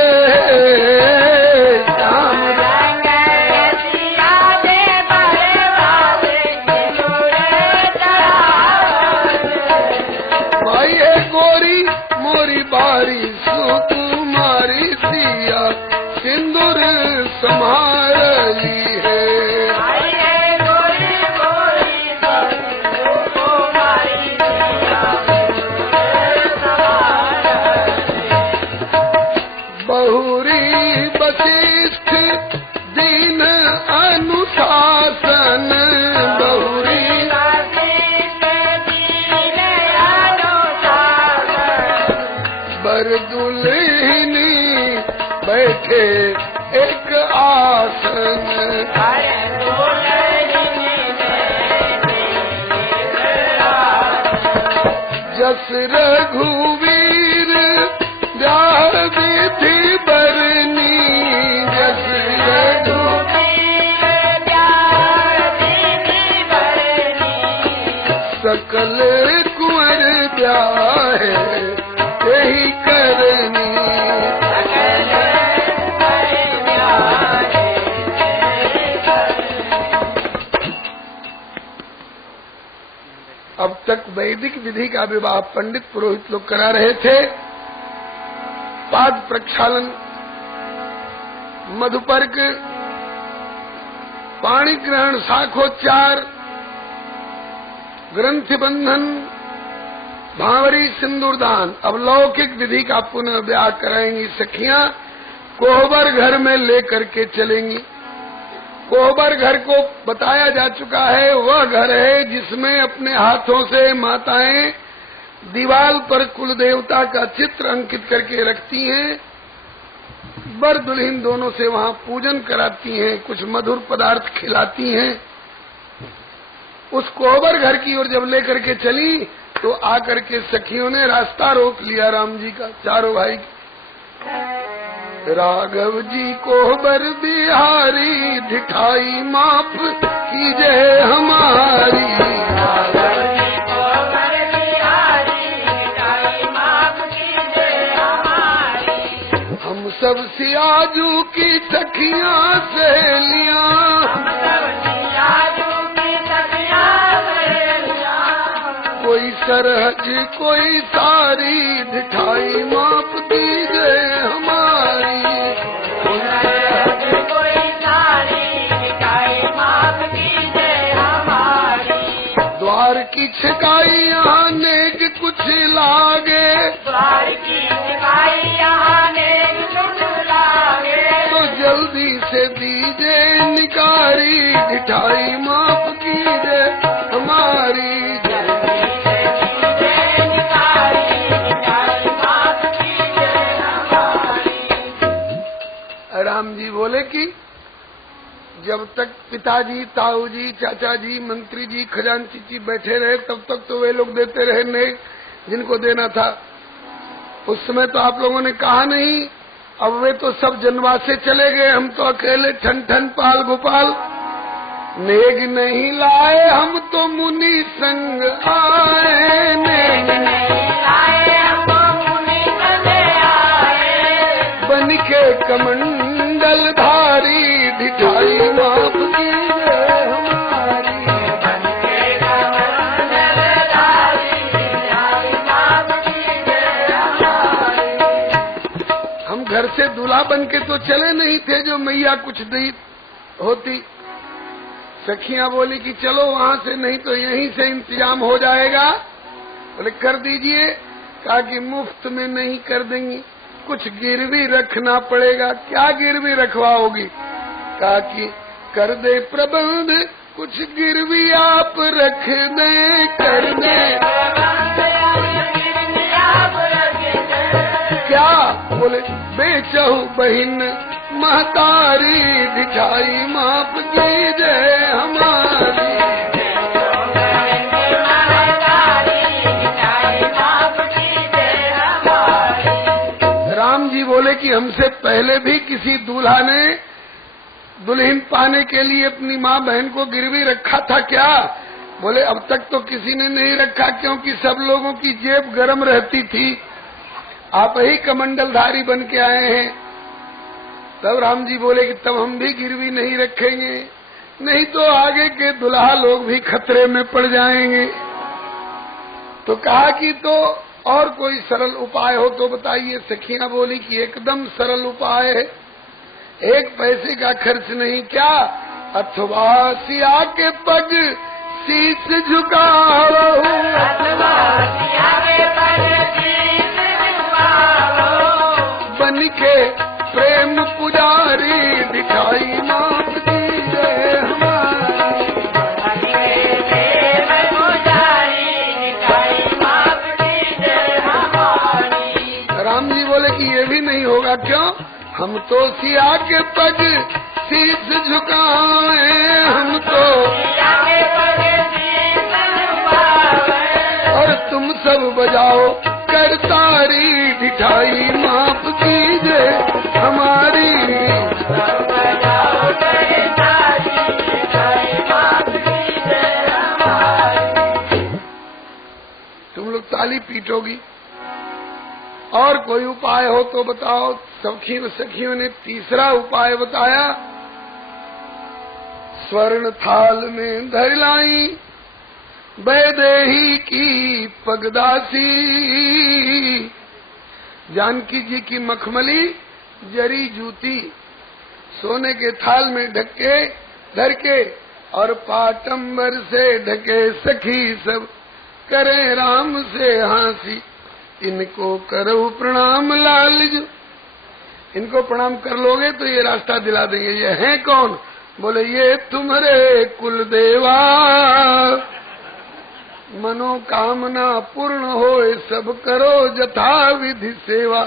श्याम रंग रसिया बरवाजे सिंदूर चढ़ावल। मैया सिंदूर संभाली है। बहुरी वशिष्ठ दीन अनुशासन, बहुरी बर दुल्हनी बैठे एक आसन, जस रघुवीर ब्याह विधि बरनी, जस रघुवीर सकल कुंवर ब्याह यही करनी। अब तक वैदिक विधि का विवाह पंडित पुरोहित लोग करा रहे थे। पाद प्रक्षालन, मधुपर्क, पाणी ग्रहण, शाखोच्चार, ग्रंथि बंधन, भांवरी, सिंदूरदान। अब लौकिक विधि का पुनः ब्याह कराएंगी सखियां। कोहबर घर में लेकर के चलेंगी। कोहबर घर को बताया जा चुका है, वह घर है जिसमें अपने हाथों से माताएं दीवाल पर कुल देवता का चित्र अंकित करके रखती हैं। वर दुल्हन दोनों से वहां पूजन कराती हैं, कुछ मधुर पदार्थ खिलाती हैं। उस कोहबर घर की ओर जब लेकर के चली तो आकर के सखियों ने रास्ता रोक लिया राम जी का, चारों भाई। राघव जी कोहबर बिहारी, ढिठाई माफ कीजिए हमारी। राघव जी कोहबर बिहारी, ढिठाई माफ कीजिए हमारी। हम सब सियाजू की सखियां सहेलियां, हम सब सियाजू की सखियां सहेलियां। कोई सरहज कोई सारी, ढिठाई माफ कीजिए हमारी। द्वार की छिकाई यहाँ नेक कुछ लागे, द्वार की छिकाई यहाँ नेक कुछ लागे। तो जल्दी से दीजिए निकारी, ढिठाई माफ कीजिए हमारी। जल्दी से दीजिए निकारी, ढिठाई माफ कीजिए हमारी। राम जी बोले कि जब तक पिताजी, ताऊजी, चाचाजी, मंत्री जी, खजांची जी बैठे रहे तब तक तो वे लोग देते रहे नहीं जिनको देना था। उस समय तो आप लोगों ने कहा नहीं। अब वे तो सब जनवासे चले गए, हम तो अकेले ठन ठन पाल गोपाल। नेग नहीं लाए हम तो मुनि संग आए, नेग नहीं लाए हम तो मुनि संग आए। बन के कमंडल धारी, ढिठाई माफ कीजिए हमारी। बन के कमंडल धारी, ढिठाई माफ कीजिए हमारी। हम घर से दूल्हा बन के तो चले नहीं थे जो मैया कुछ दी होती। सखियां बोली कि चलो वहां से, नहीं तो यहीं से इंतजाम हो जाएगा। बोले कर दीजिए। कहा कि मुफ्त में नहीं कर देंगी, कुछ गिरवी रखना पड़ेगा। क्या गिरवी रखवाओगी? कहा कि कर दे प्रबंध, कुछ गिरवी आप रख दे, कर दे। क्या? बोले बेचहु बहिन महतारी, ढिठाई माफ कीजिए हमारी। राम जी बोले कि हमसे पहले भी किसी दूल्हा ने दुल्हन पाने के लिए अपनी माँ बहन को गिरवी रखा था क्या? बोले अब तक तो किसी ने नहीं रखा, क्योंकि सब लोगों की जेब गर्म रहती थी। आप ही कमंडलधारी बन के आए हैं। तब राम जी बोले कि तब हम भी गिरवी नहीं रखेंगे, नहीं तो आगे के दुल्हा लोग भी खतरे में पड़ जाएंगे। तो कहा कि तो और कोई सरल उपाय हो तो बताइए। सखियां बोली कि एकदम सरल उपाय है, 1 पैसे का खर्च नहीं। क्या? अथवा सिया के पग शीश झुकाओ, अथवा सिया के पग शीश झुकाओ, बन के प्रेम पुजारी दिखाई माफ दीजिए हमारी, बन के प्रेम पुजारी दिखाई माफ दीजिए हमारी। राम जी बोले कि ये भी नहीं होगा। क्यों? हम तो सिया के पग शीश झुकाए, हम तो सिया के पग शीश झुकाए, और तुम सब बजाओ करतारी दिखाई माफ कीजिए हमारी। सब बजाओ करतारी दिखाई माफ दीजिए हमारी। तुम लोग ताली पीटोगी। और कोई उपाय हो तो बताओ। सखियों ने तीसरा उपाय बताया। स्वर्ण थाल में धर लाई वैदेही की पगदासी, जानकी जी की मखमली जरी जूती सोने के थाल में ढके धर के, और पाटंबर से ढके सखी सब करे राम से हंसी। इनको करो प्रणाम लाल जो, इनको प्रणाम कर लोगे तो ये रास्ता दिला देंगे। ये हैं कौन? बोले ये तुम्हारे कुल देवा, मनोकामना पूर्ण होए सब करो जथा विधि सेवा।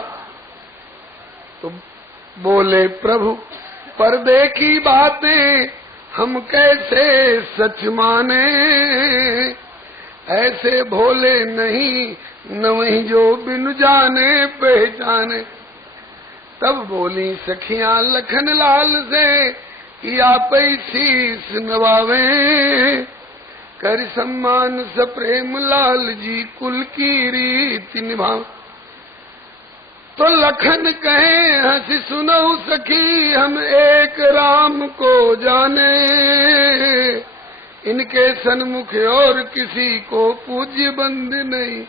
तो बोले प्रभु पर्दे की बातें हम कैसे सच माने, ऐसे भोले नहीं न वही जो बिन जाने पहचाने। तब बोली सखियां लखन लाल से कि आप शीस नवावे, कर सम्मान सप्रेम लाल जी कुल की रीति निभाओ। तो लखन कहे हंसी सुनो सखी हम एक राम को जाने, इनके सन्मुख और किसी को पूज्य बंद नहीं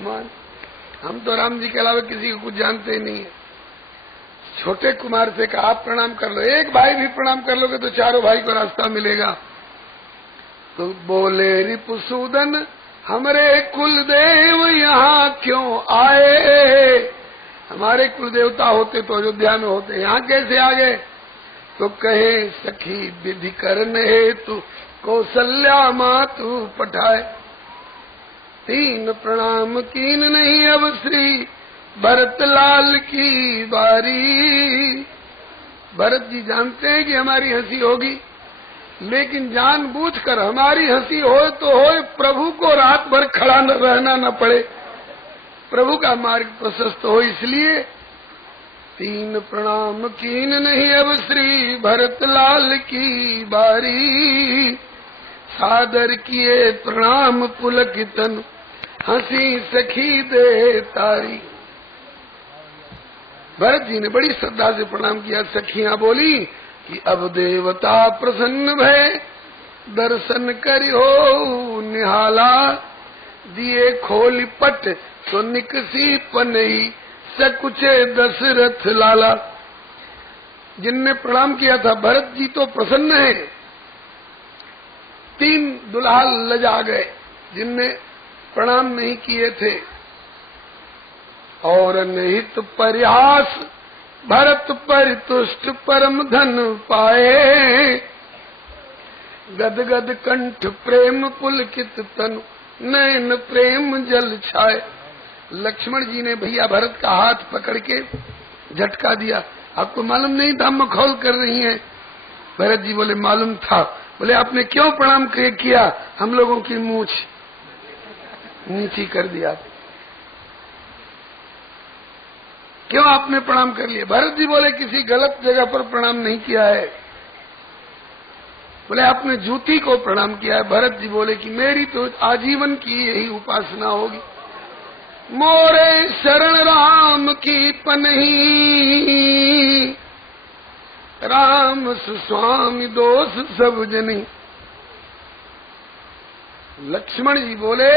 मान। हम तो राम जी के अलावा किसी को कुछ जानते नहीं है। छोटे कुमार से कहा आप प्रणाम कर लो, एक भाई भी प्रणाम कर लोगे तो चारों भाई को रास्ता मिलेगा। तो बोले रिपुसूदन हमारे कुलदेव यहाँ क्यों आए, हमारे कुलदेवता होते तो अयोध्या में होते, यहाँ कैसे आ गए? तो कहे सखी विधि करने हेतु कौशल्या मातु पठाए, 3 प्रणाम कीन नहीं अब श्री भरत लाल की बारी। भरत जी जानते हैं कि हमारी हंसी होगी, लेकिन जानबूझकर हमारी हंसी हो तो हो, प्रभु को रात भर खड़ा न रहना न पड़े, प्रभु का मार्ग प्रशस्त हो, इसलिए 3 प्रणाम कीन नहीं अब श्री भरत लाल की बारी। सादर किए प्रणाम पुलकितन हंसी सखी दे तारी। भरत जी ने बड़ी श्रद्धा से प्रणाम किया। सखियां बोली कि अब देवता प्रसन्न भय दर्शन करियो निहाला, दिए खोल पट तो निकसी पनई सकुचे दशरथ लाला। जिनने प्रणाम किया था भरत जी तो प्रसन्न है, 3 दुल्हा लजा गए जिनने प्रणाम नहीं किए थे। और निहित परिहास भरत परितुष्ट परम धन पाए, गदगद कंठ प्रेम पुलकित तनु नयन प्रेम जल छाए। लक्ष्मण जी ने भैया भरत का हाथ पकड़ के झटका दिया। आपको मालूम नहीं था मखौल कर रही हैं? भरत जी बोले मालूम था। बोले आपने क्यों प्रणाम किया? हम लोगों की मूछ नीची कर दिया। क्यों आपने प्रणाम कर लिया? भरत जी बोले किसी गलत जगह पर प्रणाम नहीं किया है। बोले आपने जूती को प्रणाम किया है। भरत जी बोले कि मेरी तो आजीवन की यही उपासना होगी। मोरे शरण राम की पनही, राम सुस्वामी दोष सब जनी। लक्ष्मण जी बोले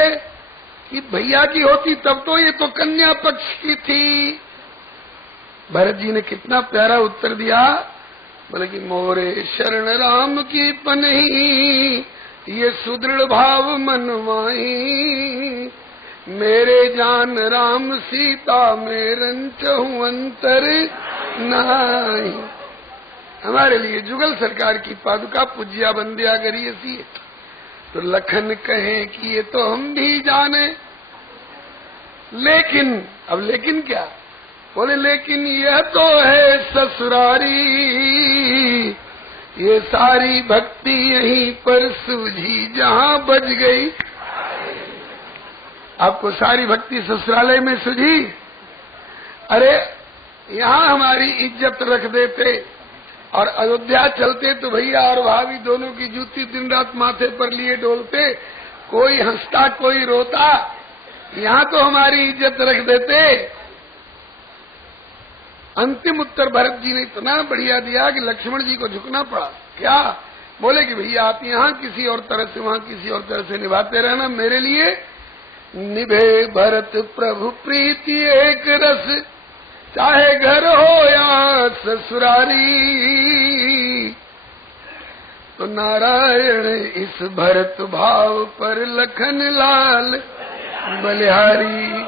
कि भैया की होती तब तो ये तो कन्या पक्ष की थी। भरत जी ने कितना प्यारा उत्तर दिया, बोले कि मोरे शरण राम की पनही, ये सुदृढ़ भाव मनवाई, मेरे जान राम सीता में रंचहु अंतर नाई। हमारे लिए जुगल सरकार की पादुका पूज्या बंदिया करिए सी। तो लखन कहे कि ये तो हम भी जाने, लेकिन अब लेकिन क्या, बोले लेकिन यह तो है ससुरारी, ये सारी भक्ति यहीं पर सूझी जहां बज गई। आपको सारी भक्ति ससुरालय में सूझी? अरे यहाँ हमारी इज्जत रख देते और अयोध्या चलते तो भैया और भाभी दोनों की जूती दिन रात माथे पर लिए डोलते, कोई हंसता कोई रोता, यहाँ तो हमारी इज्जत रख देते। अंतिम उत्तर भरत जी ने इतना बढ़िया दिया कि लक्ष्मण जी को झुकना पड़ा। क्या? बोले कि भैया आप यहाँ किसी और तरह से वहाँ किसी और तरह से निभाते रहना, मेरे लिए निभे भरत प्रभु प्रीति एक रस, चाहे घर हो या ससुरारी। तो नारायण इस भरत भाव पर लखन लाल बलिहारी।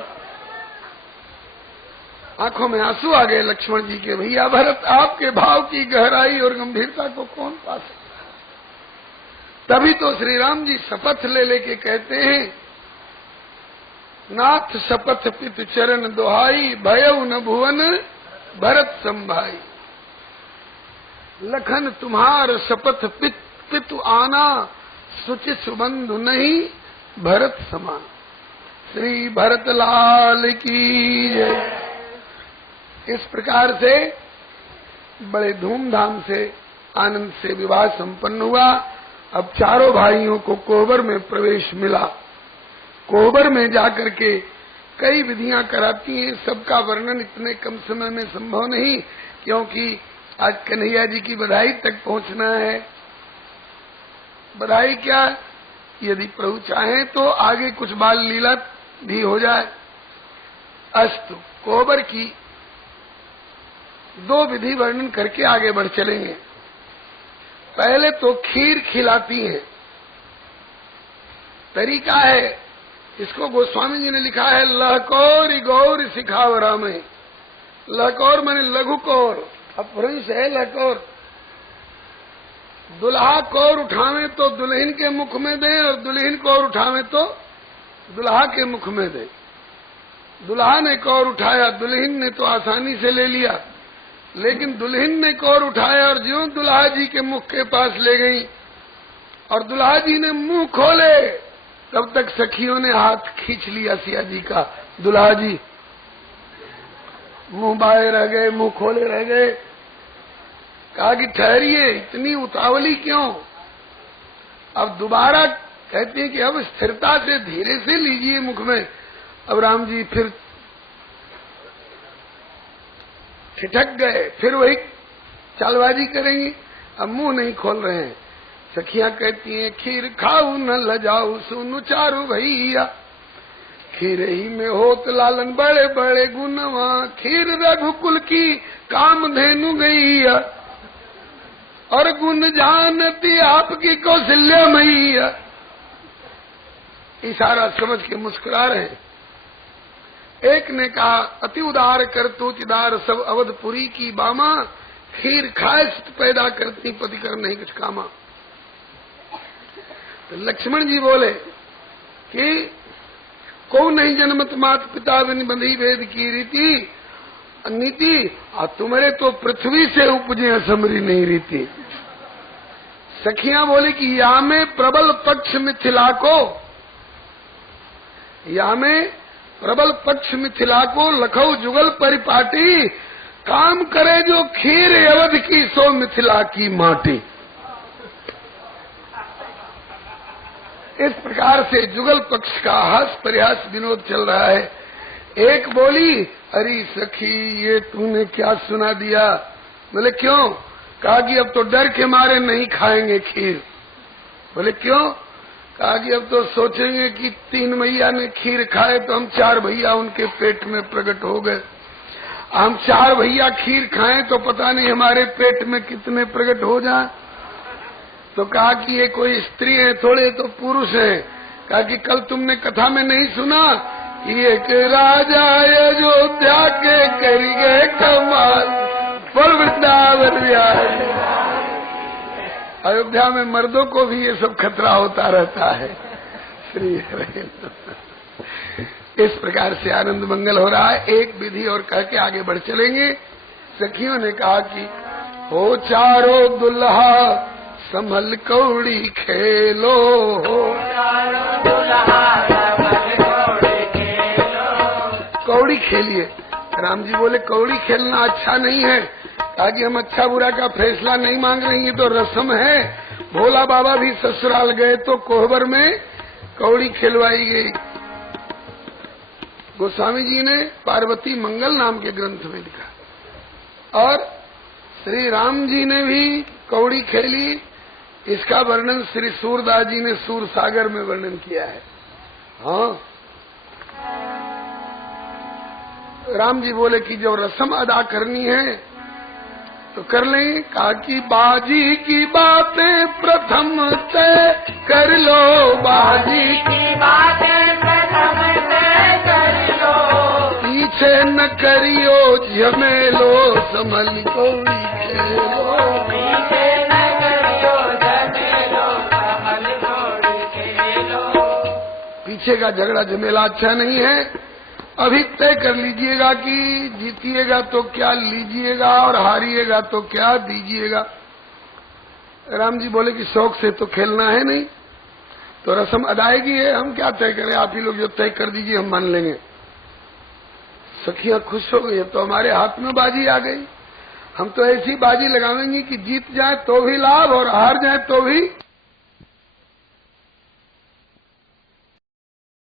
आंखों में आंसू आ गए लक्ष्मण जी के। भैया भरत, आपके भाव की गहराई और गंभीरता को कौन पा सकता? तभी तो श्री राम जी शपथ ले लेके कहते हैं, नाथ शपथ पित चरण दोहाई, भयउ न भुवन भरत संभाई। लखन तुम्हार शपथ पितु आना, सुचि सुबंधु नहीं भरत समान। श्री भरत लाल की जय। इस प्रकार से बड़े धूमधाम से आनंद से विवाह संपन्न हुआ। अब चारों भाइयों को कोहबर में प्रवेश मिला। कोहबर में जाकर के कई विधियां कराती हैं, सबका वर्णन इतने कम समय में संभव नहीं, क्योंकि आज कन्हैया जी की बधाई तक पहुंचना है। बधाई क्या, यदि प्रभु चाहें तो आगे कुछ बाल लीला भी हो जाए। अस्तु, कोहबर की दो विधि वर्णन करके आगे बढ़ चलेंगे। पहले तो खीर खिलाती हैं। तरीका है, इसको गोस्वामी जी ने लिखा है, लहकौर गौर सिखावरा में। लहकौर माने लघु कौर, अपभ्रंश है लहकौर। दुल्हा कौर उठावे तो दुल्हन के मुख में दे, और दुल्हन कौर उठावे तो दुल्हा के मुख में दे। दुल्हा ने कौर उठाया, दुल्हन ने तो आसानी से ले लिया, लेकिन दुल्हन ने कौर उठाया और ज्यों दुल्हा जी के मुख के पास ले गई और दुल्हा जी ने मुंह खोले, तब तक सखियों ने हाथ खींच लिया सिया जी का। दुल्हा जी मुंह बाए रह गए, मुंह खोले रह गए। कहा कि ठहरिए, इतनी उतावली क्यों? अब दोबारा कहते हैं कि अब स्थिरता से धीरे से लीजिए मुख में। अब राम जी फिर ठिठक गए, फिर वही चालबाजी करेंगी, अब मुंह नहीं खोल रहे हैं। सखियां कहती हैं, खीर खाऊ न लजाऊ सुनु चारू भैया, खीर ही में होत लालन बड़े बड़े गुनवा, खीर रघुकुल की काम धेनु गैया, और गुण जानती आपकी कौशल्या मैया। इशारा समझ के मुस्कुरा रहे हैं। एक ने कहा, अति उदार कर तो चिदार सब अवधपुरी की बामा, खीर खाए पैदा करती पति कर नहीं कुछ कामा। तो लक्ष्मण जी बोले कि को नहीं जन्मत मात पिता बिन बंधी वेद की रीति नीति, और तुम्हारे तो पृथ्वी से उपजे असमरी नहीं रीति। सखियां बोले कि या में प्रबल पक्ष मिथिला को, या में प्रबल पक्ष मिथिला को, लखऊ जुगल परिपाटी, काम करे जो खीर अवध की सो मिथिला की माटी। इस प्रकार से जुगल पक्ष का हास परिहास विनोद चल रहा है। एक बोली, अरे सखी ये तूने क्या सुना दिया? बोले क्यों? कहा कि अब तो डर के मारे नहीं खाएंगे खीर। बोले क्यों? कहा कि अब तो सोचेंगे कि 3 भैया ने खीर खाए तो हम 4 भैया उनके पेट में प्रकट हो गए। हम 4 भैया खीर खाएं तो पता नहीं हमारे पेट में कितने प्रकट हो जाए। तो कहा कि ये कोई स्त्री है, थोड़े तो पुरुष है। कहा कि कल तुमने कथा में नहीं सुना कि एक राजा अयोध्या के कर गए कमाल, पर वृंदावन अयोध्या में मर्दों को भी ये सब खतरा होता रहता है। श्री हरे। इस प्रकार से आनंद मंगल हो रहा है। एक विधि और कह के आगे बढ़ चलेंगे। सखियों ने कहा कि हो चारों दुल्हा संभल कौड़ी खेलो, कौड़ी खेलिए। राम जी बोले कौड़ी खेलना अच्छा नहीं है। कहा कि हम अच्छा बुरा का फैसला नहीं मांग रही है, तो रस्म है। भोला बाबा भी ससुराल गए तो कोहबर में कौड़ी खेलवाई गई। गोस्वामी जी ने पार्वती मंगल नाम के ग्रंथ में लिखा, और श्री राम जी ने भी कौड़ी खेली। इसका वर्णन श्री सूरदास जी ने सूर सागर में वर्णन किया है। हाँ, राम जी बोले कि जब रस्म अदा करनी है तो कर लें। कहा कि बाजी की बातें प्रथम तय कर लो, बाजी की बातें प्रथम तय कर लो, पीछे न करियो झमेलो, संभल कौड़ी खेलो, पीछे न करियो झमेलो, संभल कौड़ी खेलो। पीछे का झगड़ा झमेला अच्छा नहीं है। अभी तय कर लीजिएगा कि जीतिएगा तो क्या लीजिएगा और हारिएगा तो क्या दीजिएगा। राम जी बोले कि शौक से तो खेलना है नहीं, तो रस्म अदायगी है, हम क्या तय करें, आप ही लोग जो तय कर दीजिए हम मान लेंगे। सखियां खुश हो गई, तो हमारे हाथ में बाजी आ गई। हम तो ऐसी बाजी लगावेंगी कि जीत जाए तो भी लाभ और हार जाए तो भी